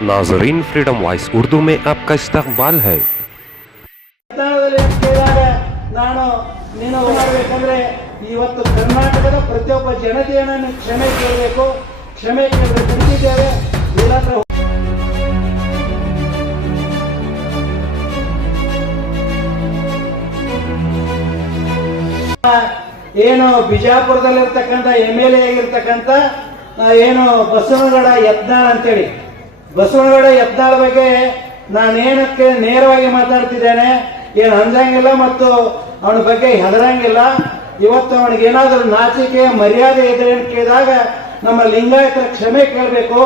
नाजरीन, freedom voice Urdu में आपका इस्तकबाल है। ನಾನು ನೀನು ಮಾಡಬೇಕಂದ್ರೆ ಇವತ್ತು ಕರ್ನಾಟಕದ ಪ್ರತಿಯೊಬ್ಬ ಜನತೆಯನ್ನು ಕ್ಷಮೆ ಕೇಳಬೇಕು. ಕ್ಷಮೆ ಕೇಳಿದ್ರೆ ಬಂದಿದ್ದೇವೆ. ಏನು ಬಿಜಾಪುರದಲ್ಲಿರ್ತಕ್ಕಂಥ MLA ಆಗಿರ್ತಕ್ಕಂಥ ಏನು ಬಸವನಗೌಡ ಯತ್ನಾಳ್ ಅಂತೇಳಿ, ಬಸವನಗೌಡ ಯತ್ನಾಳ್ ಬಗ್ಗೆ ನಾನೇನಕ್ಕೆ ನೇರವಾಗಿ ಮಾತಾಡ್ತಿದ್ದೇನೆ. ಏನು ಅಂಜಂಗಿಲ್ಲ ಮತ್ತು ಅವನ ಬಗ್ಗೆ ಹೆದರಂಗಿಲ್ಲ. ಇವತ್ತು ಅವನಿಗೆ ಏನಾದರೂ ನಾಚಿಕೆ ಮರ್ಯಾದೆ ಇದ್ರೆ ಅಂತ ಕೇಳಿದಾಗ ನಮ್ಮ ಲಿಂಗಾಯತರ ಕ್ಷಮೆ ಕೇಳಬೇಕು.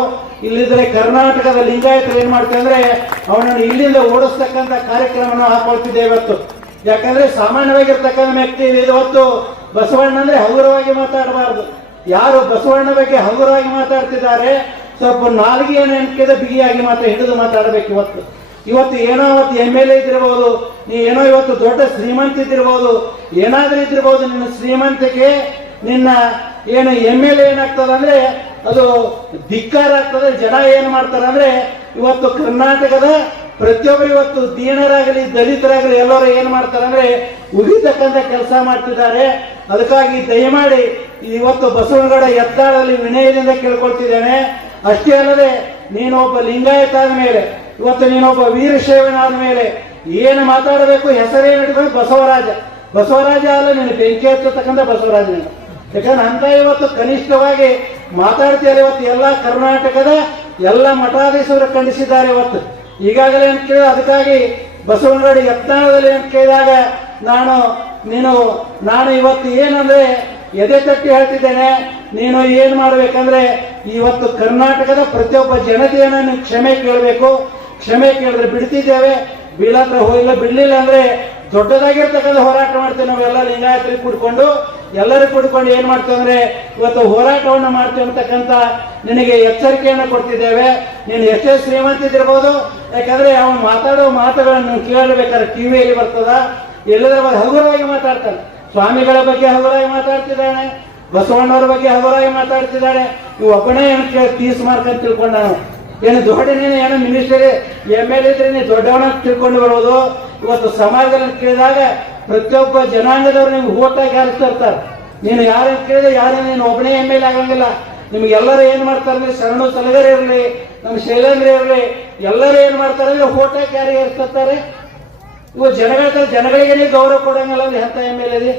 ಇಲ್ಲಿದ್ರೆ ಕರ್ನಾಟಕದ ಲಿಂಗಾಯತರು ಏನ್ ಮಾಡ್ತಾರೆ ಅಂದ್ರೆ ಅವನನ್ನು ಇಲ್ಲಿಂದ ಓಡಿಸ್ತಕ್ಕಂಥ ಕಾರ್ಯಕ್ರಮವನ್ನು ಹಾಕೊಳ್ತಿದ್ದೆ ಇವತ್ತು. ಯಾಕಂದ್ರೆ ಸಾಮಾನ್ಯವಾಗಿರ್ತಕ್ಕಂಥ ವ್ಯಕ್ತಿ ಇವತ್ತು ಬಸವಣ್ಣ ಅಂದ್ರೆ ಹಗುರವಾಗಿ ಮಾತಾಡಬಾರ್ದು. ಯಾರು ಬಸವಣ್ಣ ಬಗ್ಗೆ ಹಗುರವಾಗಿ ಮಾತಾಡ್ತಿದ್ದಾರೆ ಸ್ವಲ್ಪ ನಾಲ್ಗೆಯನ್ನು ಎಣ್ಕೆದ ಬಿಗಿಯಾಗಿ ಹಿಡಿದು ಮಾತಾಡಬೇಕು. ಇವತ್ತು ಏನೋ ಅವತ್ತು MLA ಇದ್ದಿರ್ಬೋದು, ನೀ ಏನೋ ಇವತ್ತು ದೊಡ್ಡ ಶ್ರೀಮಂತ ಇದ್ದಿರ್ಬೋದು, ಏನಾದ್ರೂ ಇದ್ದಿರ್ಬೋದು. ನಿನ್ನ ಶ್ರೀಮಂತಿಕೆ ನಿನ್ನ ಏನು MLA ಏನಾಗ್ತದೆ ಅಂದ್ರೆ ಅದು ಧಿಕ್ಕಾರ ಆಗ್ತದೆ. ಜನ ಏನ್ ಮಾಡ್ತಾರೆ ಅಂದ್ರೆ ಇವತ್ತು ಕರ್ನಾಟಕದ ಪ್ರತಿಯೊಬ್ಬರು ಇವತ್ತು ದೀನರಾಗಲಿ ದಲಿತರಾಗಲಿ ಎಲ್ಲರೂ ಏನ್ ಮಾಡ್ತಾರೆ ಅಂದ್ರೆ ಉಳಿತಕ್ಕಂಥ ಕೆಲಸ ಮಾಡ್ತಿದ್ದಾರೆ. ಅದಕ್ಕಾಗಿ ದಯಮಾಡಿ ಇವತ್ತು ಬಸವನಗೌಡ ಯತ್ನಾಳಲ್ಲಿ ವಿನಯದಿಂದ ಕೇಳ್ಕೊಳ್ತಿದ್ದೇನೆ. ಅಷ್ಟೇ ಅಲ್ಲದೆ ನೀನೊಬ್ಬ ಲಿಂಗಾಯತ ಆದ ಮೇಲೆ, ಇವತ್ತು ನೀನೊಬ್ಬ ವೀರಶೈವನಾದ ಮೇಲೆ ಏನು ಮಾತಾಡಬೇಕು, ಹೆಸರೇನು ಇಡಬೇಕು, ಬಸವರಾಜ ಅಲ್ಲ, ನೀನು ಬೆಂಕಿ ಹತ್ತತಕ್ಕಂಥ ಬಸವರಾಜ. ಯಾಕಂದ್ರೆ ಅಂತ ಇವತ್ತು ಕನಿಷ್ಠವಾಗಿ ಮಾತಾಡ್ತೀಯಲ್ಲ. ಇವತ್ತು ಎಲ್ಲ ಕರ್ನಾಟಕದ ಎಲ್ಲ ಮಠಾಧೀಶರು ಖಂಡಿಸಿದ್ದಾರೆ ಇವತ್ತು ಈಗಾಗಲೇ ಅಂತ ಕೇಳಿದ. ಅದಕ್ಕಾಗಿ ಬಸವನಗೌಡ ಯತ್ನಾಳದಲ್ಲಿ ಅಂತ ಕೇಳಿದಾಗ ನಾನು ಇವತ್ತು ಏನಂದ್ರೆ ಎದೆ ತಟ್ಟಿ ಹೇಳ್ತಿದ್ದೇನೆ. ನೀನು ಏನ್ ಮಾಡ್ಬೇಕಂದ್ರೆ ಇವತ್ತು ಕರ್ನಾಟಕದ ಪ್ರತಿಯೊಬ್ಬ ಜನತೆಯನ್ನು ನೀವು ಕ್ಷಮೆ ಕೇಳಬೇಕು. ಕ್ಷಮೆ ಕೇಳಿದ್ರೆ ಬಿಡ್ತಿದ್ದೇವೆ, ಬೀಳಾತ್ರ ಹೋಗಿಲ್ಲ, ಬಿಡ್ಲಿಲ್ಲ ಅಂದ್ರೆ ದೊಡ್ಡದಾಗಿರ್ತಕ್ಕಂಥ ಹೋರಾಟ ಮಾಡ್ತೇವೆ. ನಾವೆಲ್ಲ ಲಿಂಗಾಯತರಿಗೆ ಕೂಡ್ಕೊಂಡು ಎಲ್ಲರೂ ಕೂಡ್ಕೊಂಡು ಏನ್ ಮಾಡ್ತೇವೆ ಅಂದ್ರೆ ಇವತ್ತು ಹೋರಾಟವನ್ನು ಮಾಡ್ತೇವೆ ಅಂತಕ್ಕಂಥ ನಿನಗೆ ಎಚ್ಚರಿಕೆಯನ್ನು ಕೊಡ್ತಿದ್ದೇವೆ. ನೀನು ಎಷ್ಟೇ ಶ್ರೀಮಂತಿದಿರ್ಬೋದು, ಯಾಕಂದ್ರೆ ಅವನು ಮಾತಾಡೋ ಮಾತುಗಳನ್ನು ಕೇಳಬೇಕಾದ್ರೆ ಟಿವಿಯಲ್ಲಿ ಬರ್ತದ, ಎಲ್ಲದರ ಬಗ್ಗೆ ಹಗುರವಾಗಿ ಮಾತಾಡ್ತಾನೆ. ಸ್ವಾಮಿಗಳ ಬಗ್ಗೆ ಹಗುರವಾಗಿ ಮಾತಾಡ್ತಿದ್ದಾನೆ, ಬಸವಣ್ಣವ್ರ ಬಗ್ಗೆ ಹಗುರವಾಗಿ ಮಾತಾಡ್ತಿದ್ದಾನೆ. ಇವು ಒಬ್ಬನೇ ಏನು ತೀಸ್ ಮಾರ್ಕ್ ಅಂತ ತಿಳ್ಕೊಂಡ. ಏನು ದೊಡ್ಡ ನೀನು ಏನು ಮಿನಿಸ್ಟರ್ MLA ಇದ್ರೆ ನೀನು ದೊಡ್ಡವನ ತಿಳ್ಕೊಂಡು ಬರೋದು. ಇವತ್ತು ಸಮಾಜದಲ್ಲಿ ಕೇಳಿದಾಗ ಪ್ರತಿಯೊಬ್ಬ ಜನಾಂಗದವ್ರು ನಿಮ್ಗೆ ಓಟಾಗಿ ಹಾರಿಸ್ತಿರ್ತಾರೆ. ನೀನು ಯಾರನ್ನು ಕೇಳಿದ್ರೆ ನೀನು ಒಬ್ಬನೇ MLA ಆಗಂಗಿಲ್ಲ. ನಿಮ್ಗೆಲ್ಲರೂ ಏನ್ ಮಾಡ್ತಾರೆ ಅಂದ್ರೆ ಶರಣು ಸಲಗರ್ ಇರಲಿ, ನಮ್ಮ ಶೈಲೇಂದ್ರ ಇರಲಿ, ಎಲ್ಲರೂ ಏನ್ ಮಾಡ್ತಾರೆ ಅಂದ್ರೆ ಓಟಾಗಿ ಯಾರಿಗೆ ಹಾರಿಸ್ತಿರ್ತಾರೆ. ಇವು ಜನಗಳಿಗೆ ಗೌರವ ಕೊಡಂಗಿಲ್ಲ ಅಂದ್ರೆ ಎಂತ MLA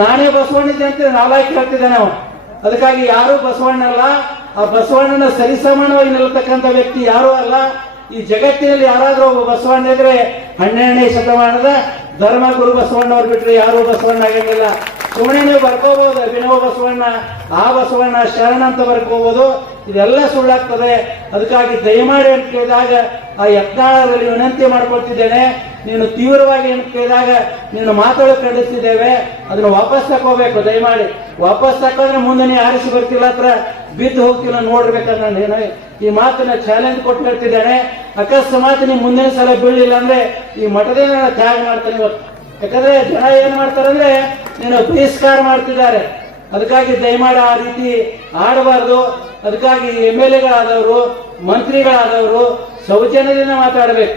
ನಾನೇ ಬಸವಣ್ಣಿದ್ದೆ ಅಂತ ನಾಲಾಕಿ ಹೇಳ್ತಿದ್ದೆ ನಾವು. ಅದಕ್ಕಾಗಿ ಯಾರು ಬಸವಣ್ಣ ಅಲ್ಲ. ಆ ಬಸವಣ್ಣನ ಸರಿಸಮಾನವಾಗಿ ನಿಲ್ತಕ್ಕಂಥ ವ್ಯಕ್ತಿ ಯಾರೂ ಅಲ್ಲ ಈ ಜಗತ್ತಿನಲ್ಲಿ. ಯಾರಾದ್ರೂ ಒಬ್ಬ ಬಸವಣ್ಣ ಇದ್ರೆ 12ನೇ ಶತಮಾನದ ಧರ್ಮಗುರು ಬಸವಣ್ಣವ್ರು ಬಿಟ್ರೆ ಯಾರು ಬಸವಣ್ಣ ಆಗಂಗಿಲ್ಲ. ಸುಮ್ಮನೆ ನೀವು ಬರ್ಕೋಬಹುದು ಅಭಿನವ ಬಸವಣ್ಣ, ಆ ಬಸವಣ್ಣ ಶರಣ ಅಂತ ಬರ್ಕೋಬಹುದು. ಇದೆಲ್ಲ ಸುಳ್ಳಾಗ್ತದೆ. ಅದಕ್ಕಾಗಿ ದಯಮಾಡಿ ಅಂತ ಕೇಳಿದಾಗ ಆ ಯತ್ನಾಳರಲ್ಲಿ ವಿನಂತಿ ಮಾಡ್ಕೊಳ್ತಿದ್ದೇನೆ. ನೀನು ತೀವ್ರವಾಗಿ ಅಂತ ಕೇಳಿದಾಗ ನೀನು ಮಾತಾಡೋ ಖಂಡಿಸ್ತಿದ್ದೇವೆ. ಅದನ್ನು ವಾಪಸ್ ತಕೋಬೇಕು. ದಯಮಾಡಿ ವಾಪಸ್ ತಕೊಂಡ್ರೆ ಮುಂದೆ ನೀ ಆರಿಸಿ ಬರ್ತಿಲ್ಲ, ಹತ್ರ ಬಿದ್ದು ಹೋಗ್ತಿಲ್ಲ ನೋಡ್ಬೇಕಂದ್ರೆ ನಾನು ಈ ಮಾತನ್ನ ಚಾಲೆಂಜ್ ಕೊಟ್ಟು ಹೇಳ್ತಿದ್ದೇನೆ. ಅಕಸ್ಮಾತ್ ನೀವು ಮುಂದಿನ ಸಲ ಬೀಳಲಿಲ್ಲ ಅಂದ್ರೆ ಈ ಮಠದಿಂದ ತ್ಯಾಗ ಮಾಡ್ತಾನೆ ಇವತ್ತು. ಯಾಕಂದ್ರೆ ಜನ ಏನ್ ಮಾಡ್ತಾರೆ ಅಂದ್ರೆ ನೀನು ಬಹಿಷ್ಕಾರ ಮಾಡ್ತಿದ್ದಾರೆ. ಅದಕ್ಕಾಗಿ ದಯಮಾಡಿ ಆ ರೀತಿ ಆಡಬಾರ್ದು. ಅದಕ್ಕಾಗಿ MLA ಗಳಾದವರು, ಮಂತ್ರಿಗಳಾದವರು ಸೌಜನ್ಯದಿಂದ ಮಾತಾಡಬೇಕು.